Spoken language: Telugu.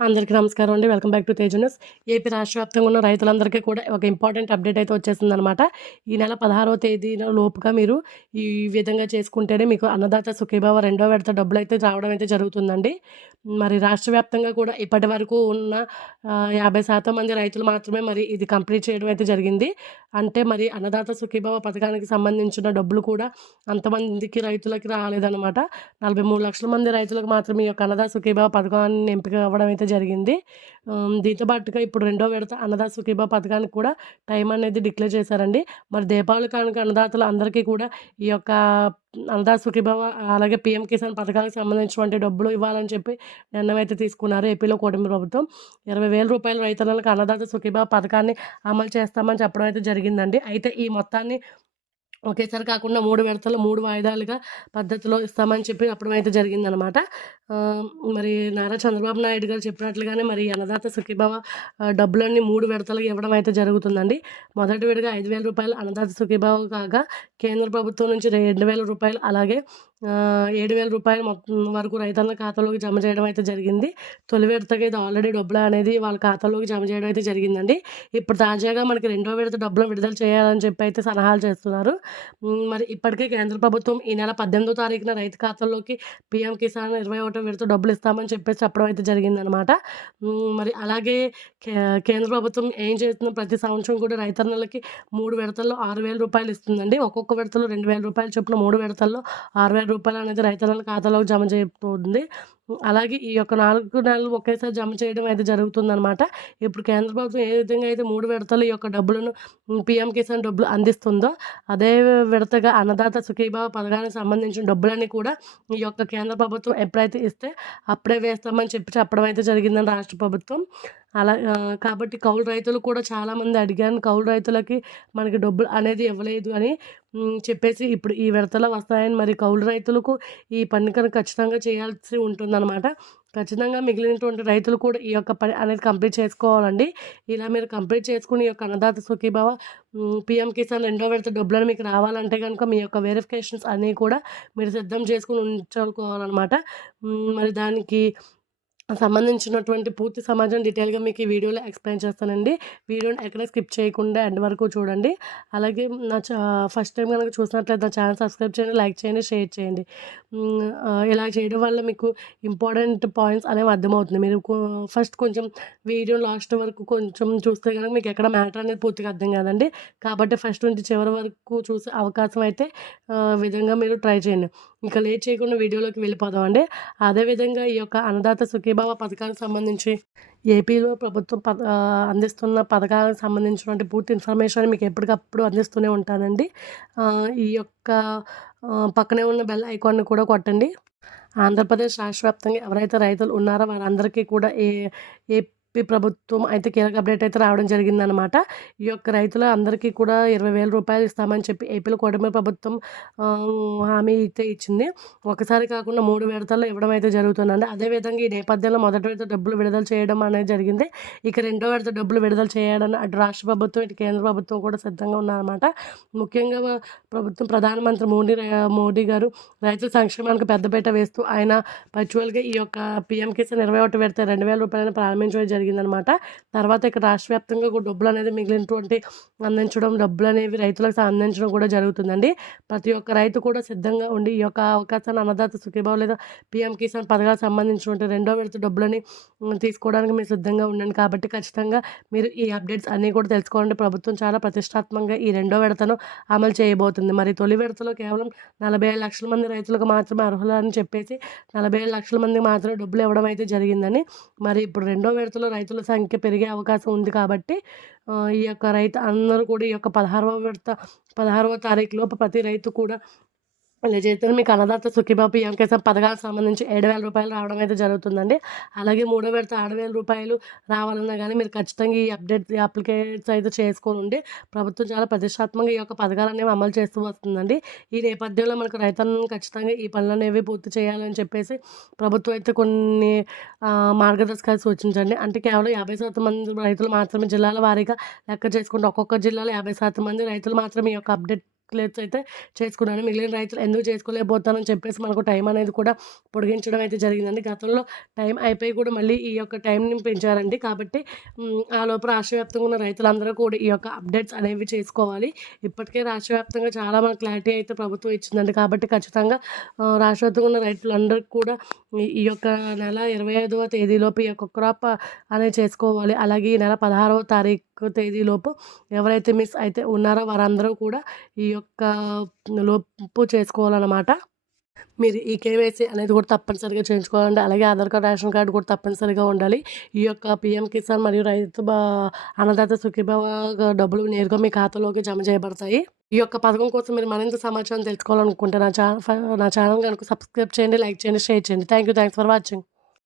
అందరికీ నమస్కారం అండి. Welcome back to Teja news. AP రాష్ట్ర వ్యాప్తంగా ఉన్న రైతులందరికీ కూడా ఒక ఇంపార్టెంట్ అప్డేట్ అయితే వచ్చేసిందనమాట ఈ నెల పదహారవ తేదీన లోపుగా మీరు ఈ విధంగా చేసుకుంటేనే మీకు అన్నదాత సుఖీభావ రెండో విడత డబ్బులు అయితే రావడం అయితే జరుగుతుందండి. మరి రాష్ట్ర వ్యాప్తంగా కూడా ఇప్పటి వరకు ఉన్న యాభై శాతం మంది రైతులు మాత్రమే మరి ఇది కంప్లీట్ చేయడం అయితే జరిగింది. అంటే మరి అన్నదాత సుఖీభావ పథకానికి సంబంధించిన డబ్బులు కూడా అంతమందికి రైతులకి రాలేదన్నమాట. నలభై మూడు లక్షల మంది రైతులకు మాత్రమే ఈ యొక్క అన్నదాత సుఖీభావ పథకాన్ని ఎంపిక అవ్వడం అయితే జరిగింది. దీంతో పాటుగా ఇప్పుడు రెండో విడత అన్నదాత సుఖీభావ పథకానికి కూడా టైం అనేది డిక్లేర్ చేశారండి. మరి దీపావళి కానుక అన్నదాతలు అందరికీ కూడా ఈ యొక్క అన్నదాత సుఖీభవ అలాగే పిఎం కిసాన్ పథకానికి సంబంధించినటువంటి డబ్బులు ఇవ్వాలని చెప్పి నిర్ణయం అయితే తీసుకున్నారు ఏపీలో కూటమి ప్రభుత్వం. ఇరవై వేల రూపాయల రైతులకు అన్నదాత సుఖీభావ పథకాన్ని అమలు చేస్తామని చెప్పడం అయితే జరిగిందండి. అయితే ఈ మొత్తాన్ని ఒకేసారి కాకుండా మూడు విడతలు మూడు వాయిదాలుగా పద్ధతిలో ఇస్తామని చెప్పి అప్పుడు అయితే జరిగిందనమాట మరి నారా చంద్రబాబు నాయుడు గారు చెప్పినట్లుగానే మరి అన్నదాత సుఖీభావ డబ్బులన్నీ మూడు విడతలుగా ఇవ్వడం అయితే జరుగుతుందండి. మొదటి విడగా ఐదు వేల రూపాయలు అన్నదాత సుఖీభావ కాగా కేంద్ర ప్రభుత్వం నుంచి రెండు వేల రూపాయలు అలాగే ఏడు వేల రూపాయలు మొత్తం వరకు రైతన్న ఖాతాలోకి జమ చేయడం అయితే జరిగింది. తొలి విడతగా అయితే ఆల్రెడీ డబ్బులు అనేది వాళ్ళ ఖాతాలోకి జమ చేయడం అయితే జరిగిందండి. ఇప్పుడు తాజాగా మనకి రెండో విడత డబ్బులు విడుదల చేయాలని చెప్పి అయితే సలహాలు చేస్తున్నారు. మరి ఇప్పటికే కేంద్ర ప్రభుత్వం ఈ నెల పద్దెనిమిదో తారీఖున రైతు ఖాతాల్లోకి పీఎం కిసాన్ ఇరవై ఒకటో విడత డబ్బులు ఇస్తామని చెప్పేసి చెప్పడం అయితే జరిగిందనమాట మరి అలాగే కే- కేంద్ర ప్రభుత్వం ఏం చేస్తున్న ప్రతి సంవత్సరం కూడా రైతన్నలకి మూడు విడతల్లో ఆరు వేల రూపాయలు ఇస్తుందండి. ఒక్కొక్క విడతలో రెండు వేల రూపాయలు చొప్పున మూడు విడతల్లో ఆరు వేల రూపాయలు అనేది రైతుల ఖాతాలో జమ చేయబోతుంది అలాగే ఈ యొక్క నాలుగు నెలలు ఒకేసారి జమ చేయడం అయితే జరుగుతుందనమాట ఇప్పుడు కేంద్ర ప్రభుత్వం ఏ విధంగా అయితే మూడు విడతలు ఈ యొక్క డబ్బులను పిఎం కిసాన్ డబ్బులు అందిస్తుందో అదే విడతగా అన్నదాత సుఖీభావ పథకానికి సంబంధించిన డబ్బులన్నీ కూడా ఈ యొక్క కేంద్ర ప్రభుత్వం ఎప్పుడైతే ఇస్తే అప్పుడే వేస్తామని చెప్పి చెప్పడం అయితే జరిగిందని రాష్ట్ర ప్రభుత్వం. అలా కాబట్టి కౌలు రైతులు కూడా చాలామంది అడిగాను. కౌలు రైతులకి మనకి డబ్బులు అనేది ఇవ్వలేదు అని చెప్పేసి ఇప్పుడు ఈ విడతలు వస్తాయని మరి కౌలు రైతులకు ఈ పన్నుకను ఖచ్చితంగా చేయాల్సి ఉంటుందన్నమాట. ఖచ్చితంగా మిగిలినటువంటి రైతులు కూడా ఈ యొక్క పని అనేది కంప్లీట్ చేసుకోవాలండి. ఇలా మీరు కంప్లీట్ చేసుకుని ఈ యొక్క అన్నదాత సుఖీభావ పిఎం కిసాన్ రెండో విడత డబ్బులను మీకు రావాలంటే కనుక మీ యొక్క వెరిఫికేషన్స్ అన్నీ కూడా మీరు సిద్ధం చేసుకుని ఉంచుకోవాలన్నమాట మరి దానికి సంబంధించినటువంటి పూర్తి సమాచారం డీటెయిల్గా మీకు ఈ వీడియోలో ఎక్స్ప్లెయిన్ చేస్తానండి. వీడియోని ఎక్కడ స్కిప్ చేయకుండా ఎండ్ వరకు చూడండి. అలాగే నా ఫస్ట్ టైం కనుక చూసినట్లయితే నా ఛానల్ సబ్స్క్రైబ్ చేయండి లైక్ చేయండి షేర్ చేయండి. ఇలా చేయడం వల్ల మీకు ఇంపార్టెంట్ పాయింట్స్ అనేవి అర్థమవుతుంది. మీరు ఫస్ట్ కొంచెం వీడియో లాస్ట్ వరకు కొంచెం చూస్తే కనుక మీకు ఎక్కడ మ్యాటర్ అనేది పూర్తిగా అర్థం కాదండి. కాబట్టి ఫస్ట్ నుంచి చివరి వరకు చూసే అవకాశం అయితే విధంగా మీరు ట్రై చేయండి. ఇంకా లేట్ చేయకుండా వీడియోలోకి వెళ్ళిపోదాం అండి. అదేవిధంగా ఈ యొక్క అన్నదాత సుఖీభావ పథకానికి సంబంధించి ఏపీలో ప్రభుత్వం పద అందిస్తున్న పథకాలకు సంబంధించినటువంటి పూర్తి ఇన్ఫర్మేషన్ మీకు ఎప్పటికప్పుడు అందిస్తూనే ఉంటానండి. ఈ యొక్క పక్కనే ఉన్న బెల్ ఐకాన్ని కూడా కొట్టండి. ఆంధ్రప్రదేశ్ రాష్ట్ర వ్యాప్తంగా ఎవరైతే రైతులు ఉన్నారో వారందరికీ కూడా ఏ ఏ ప్రభుత్వం అయితే కీలక అప్డేట్ అయితే రావడం జరిగిందనమాట ఈ యొక్క రైతుల అందరికీ కూడా ఇరవై వేల రూపాయలు ఇస్తామని చెప్పి ఏపీలో కూటమి ప్రభుత్వం హామీ అయితే ఇచ్చింది. ఒకసారి కాకుండా మూడు విడతల్లో ఇవ్వడం అయితే జరుగుతుందండి. అదేవిధంగా ఈ నేపథ్యంలో మొదటి విడత డబ్బులు విడుదల చేయడం అనేది జరిగింది. ఇక రెండో విడత డబ్బులు విడుదల చేయడానికి అటు రాష్ట్ర ప్రభుత్వం ఇటు కేంద్ర ప్రభుత్వం కూడా సిద్ధంగా ఉన్నారన్నమాట. ముఖ్యంగా ప్రభుత్వం ప్రధానమంత్రి మోడీ మోడీ గారు రైతుల సంక్షేమానికి పెద్దపీట వేస్తూ ఆయన వర్చువల్గా ఈ యొక్క పిఎం కిసాన్ ఇరవై ఒకటి విడత రెండు వేల రూపాయలను ప్రారంభించడం జరిగింది. జరిగిందనమాట. తర్వాత ఇక్కడ రాష్ట్ర వ్యాప్తంగా కూడా డబ్బులు అనేది మిగిలినటువంటి అందించడం డబ్బులు అనేవి రైతులకు అందించడం కూడా జరుగుతుందండి. ప్రతి ఒక్క రైతు కూడా సిద్ధంగా ఉండి ఈ యొక్క అవకాశాన్ని అన్నదాత సుఖీభావ లేదా పిఎం కిసాన్ పథకాలకు సంబంధించినటువంటి రెండో విడత డబ్బులని తీసుకోవడానికి మీరు సిద్ధంగా ఉండండి. కాబట్టి ఖచ్చితంగా మీరు ఈ అప్డేట్స్ అన్నీ కూడా తెలుసుకోండి ప్రభుత్వం చాలా ప్రతిష్టాత్మకంగా ఈ రెండో విడతను అమలు చేయబోతుంది. మరి తొలి విడతలో కేవలం నలభై ఐదు లక్షల మంది రైతులకు మాత్రమే అర్హులు అని చెప్పేసి నలభై ఐదు లక్షల మంది మాత్రమే డబ్బులు ఇవ్వడం అయితే జరిగిందని మరి ఇప్పుడు రెండో విడతలో రైతుల సంఖ్య పెరిగే అవకాశం ఉంది కాబట్టి ఈ యొక్క రైతు అందరూ కూడా ఈ యొక్క పదహారవ విడత పదహారవ తారీఖు లోపు ప్రతి రైతు కూడా ఇలా చేస్తే మీకు అన్నదాత సుఖీబాబు పిఎం కిసాన్ పథకాలకు సంబంధించి ఏడు వేల రూపాయలు రావడం అయితే జరుగుతుందండి. అలాగే మూడో విడత ఆరు వేల రూపాయలు రావాలన్నా కానీ మీరు ఖచ్చితంగా ఈ అప్డేట్ అప్లికేట్స్ అయితే చేసుకొని ఉండి ప్రభుత్వం చాలా ప్రతిష్టాత్మకంగా ఈ యొక్క పథకాలు అనేవి అమలు చేస్తూ వస్తుందండి. ఈ నేపథ్యంలో మనకు రైతులను ఖచ్చితంగా ఈ పనులు అనేవి పూర్తి చేయాలని చెప్పేసి ప్రభుత్వం అయితే కొన్ని మార్గదర్శకాలు సూచించండి. అంటే కేవలం యాభై శాతం మంది రైతులు మాత్రమే జిల్లాల వారీగా లెక్క చేసుకుంటే ఒక్కొక్క జిల్లాలో యాభై శాతం మంది రైతులు మాత్రమే ఈ యొక్క అప్డేట్ క్యాలిక్యులేట్స్ అయితే చేసుకున్నాను. మిగిలిన రైతులు ఎందుకు చేసుకోలేకపోతానని చెప్పేసి మనకు టైం అనేది కూడా పొడిగించడం అయితే జరిగిందండి. గతంలో టైం అయిపోయి కూడా మళ్ళీ ఈ యొక్క టైంని పెంచారండి. కాబట్టి ఆ లోపల రాష్ట్రవ్యాప్తంగా ఉన్న రైతులందరూ కూడా ఈ యొక్క అప్డేట్స్ అనేవి చేసుకోవాలి. ఇప్పటికే రాష్ట్రవ్యాప్తంగా చాలా మనకు క్లారిటీ అయితే ప్రభుత్వం ఇచ్చిందండి. కాబట్టి ఖచ్చితంగా రాష్ట్రవ్యాప్తంగా ఉన్న రైతులందరికీ కూడా ఈ ఈ యొక్క నెల 25వ తేదీలోపు ఈ యొక్క క్రాప్ అనేది చేసుకోవాలి. అలాగే ఈ నెల 16వ తారీఖు తేదీలోపు ఎవరైతే మిస్ అయితే ఉన్నారో వారందరూ కూడా ఈ యొక్క లోపు చేసుకోవాలన్నమాట మీరు ఈ కేవైసీ అనేది కూడా తప్పనిసరిగా చేయించుకోవాలండి. అలాగే ఆధార్ కార్డ్, రేషన్ కార్డు కూడా తప్పనిసరిగా ఉండాలి. ఈ యొక్క పీఎం కిసాన్ మరియు రైతు అన్నదాత సుఖీభావ డబ్బులు నేరుగా మీ ఖాతాలోకి జమ చేయబడతాయి. ఈ యొక్క పథకం కోసం మీరు మరింత సమాచారం తెలుసుకోవాలనుకుంటే నా ఛానల్ నా ఛానల్ కనుక సబ్స్క్రైబ్ చేయండి, లైక్ చేయండి, షేర్ చేయండి. Thank you. Thanks for watching.